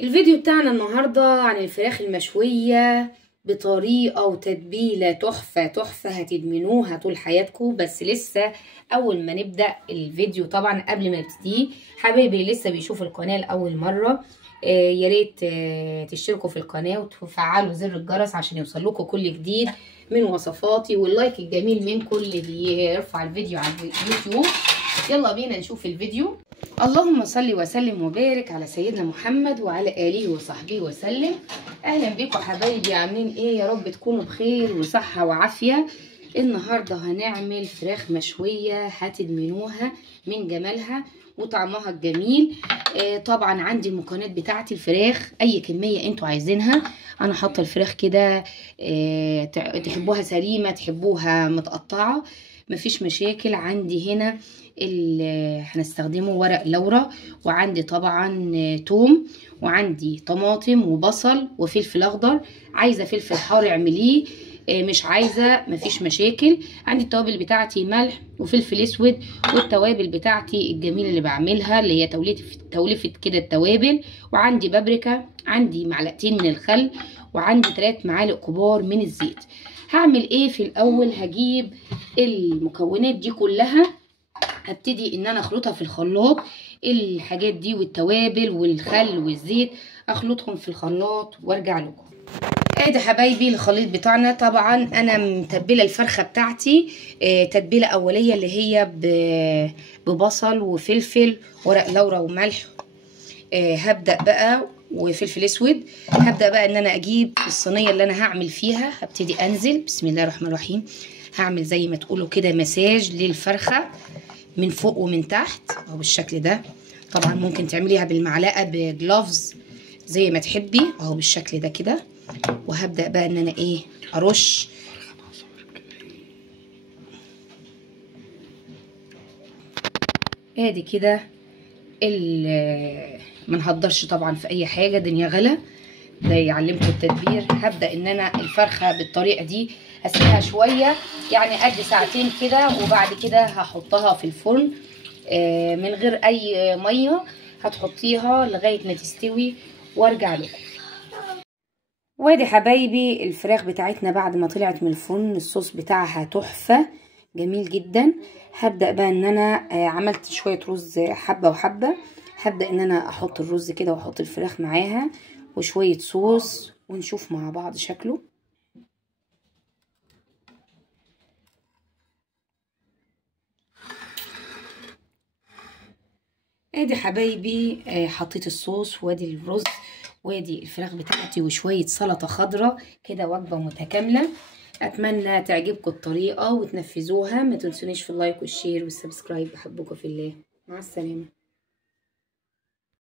الفيديو بتاعنا النهاردة عن الفراخ المشوية بطريقة وتتبيلة تحفة تحفة، هتدمنوها طول حياتكم. بس لسه أول ما نبدأ الفيديو، طبعا قبل ما نبتدي حبايبي لسه بيشوفوا القناة لأول مرة، يا ريت تشتركوا في القناة وتفعلوا زر الجرس عشان يوصلكوا كل جديد من وصفاتي، واللايك الجميل منكم اللي بيرفع الفيديو على اليوتيوب. يلا بينا نشوف الفيديو. اللهم صل وسلم وبارك على سيدنا محمد وعلى آله وصحبه وسلم. أهلا بكم حبايبي، عاملين إيه؟ يا رب تكونوا بخير وصحة وعافية. النهاردة هنعمل فراخ مشوية هتدمنوها من جمالها وطعمها الجميل. طبعا عندي المكونات بتاعتي الفراخ أي كمية انتوا عايزينها. أنا حاطة الفراخ كده، تحبوها سليمة تحبوها متقطعة مفيش مشاكل. عندي هنا هنستخدمه ورق لورا، وعندي طبعا توم، وعندي طماطم وبصل وفلفل اخضر. عايزه فلفل حار اعمليه، مش عايزه مفيش مشاكل. عندي التوابل بتاعتي ملح وفلفل اسود، والتوابل بتاعتي الجميله اللي بعملها اللي هي توليفه كده التوابل. وعندي بابريكا، عندي معلقتين من الخل، وعندي 3 معالق كبار من الزيت. هعمل ايه في الاول؟ هجيب المكونات دي كلها، هبتدي ان انا اخلطها في الخلاط. الحاجات دي والتوابل والخل والزيت اخلطهم في الخلاط وارجع لكم. ادي حبايبي الخليط بتاعنا. طبعا انا متبله الفرخه بتاعتي تتبيله اوليه اللي هي ببصل وفلفل ورق لورا وملح. هبدا بقى وفلفل اسود. هبدا بقى ان انا اجيب الصينيه اللي انا هعمل فيها، هبتدي انزل بسم الله الرحمن الرحيم. هعمل زي ما تقولوا كده مساج للفرخه من فوق ومن تحت اهو بالشكل ده. طبعا ممكن تعمليها بالمعلقه بجلافز زي ما تحبي اهو بالشكل ده كده. وهبدا بقى ان انا ارش ادي كده. ما نهدرش طبعا في اي حاجه، دنيا غلا ده يعلمكم التدبير. هبدا ان انا الفرخه بالطريقه دي اسيبها شويه، يعني قد ساعتين كده، وبعد كده هحطها في الفرن من غير اي ميه. هتحطيها لغايه ما تستوي وارجع لكم. وادي حبايبي الفراخ بتاعتنا بعد ما طلعت من الفرن، الصوص بتاعها تحفه جميل جدا. هبدا بقى ان انا عملت شويه رز حبه وحبه. هبدا ان انا احط الرز كده واحط الفراخ معاها وشويه صوص ونشوف مع بعض شكله. ادي حبايبي حطيت الصوص، وادي الرز، وادي الفراخ بتاعتي، وشويه سلطه خضراء كده، وجبه متكامله. اتمنى تعجبكم الطريقه وتنفذوها. ما تنسونيش في اللايك والشير والسبسكرايب. بحبكم في الله، مع السلامه.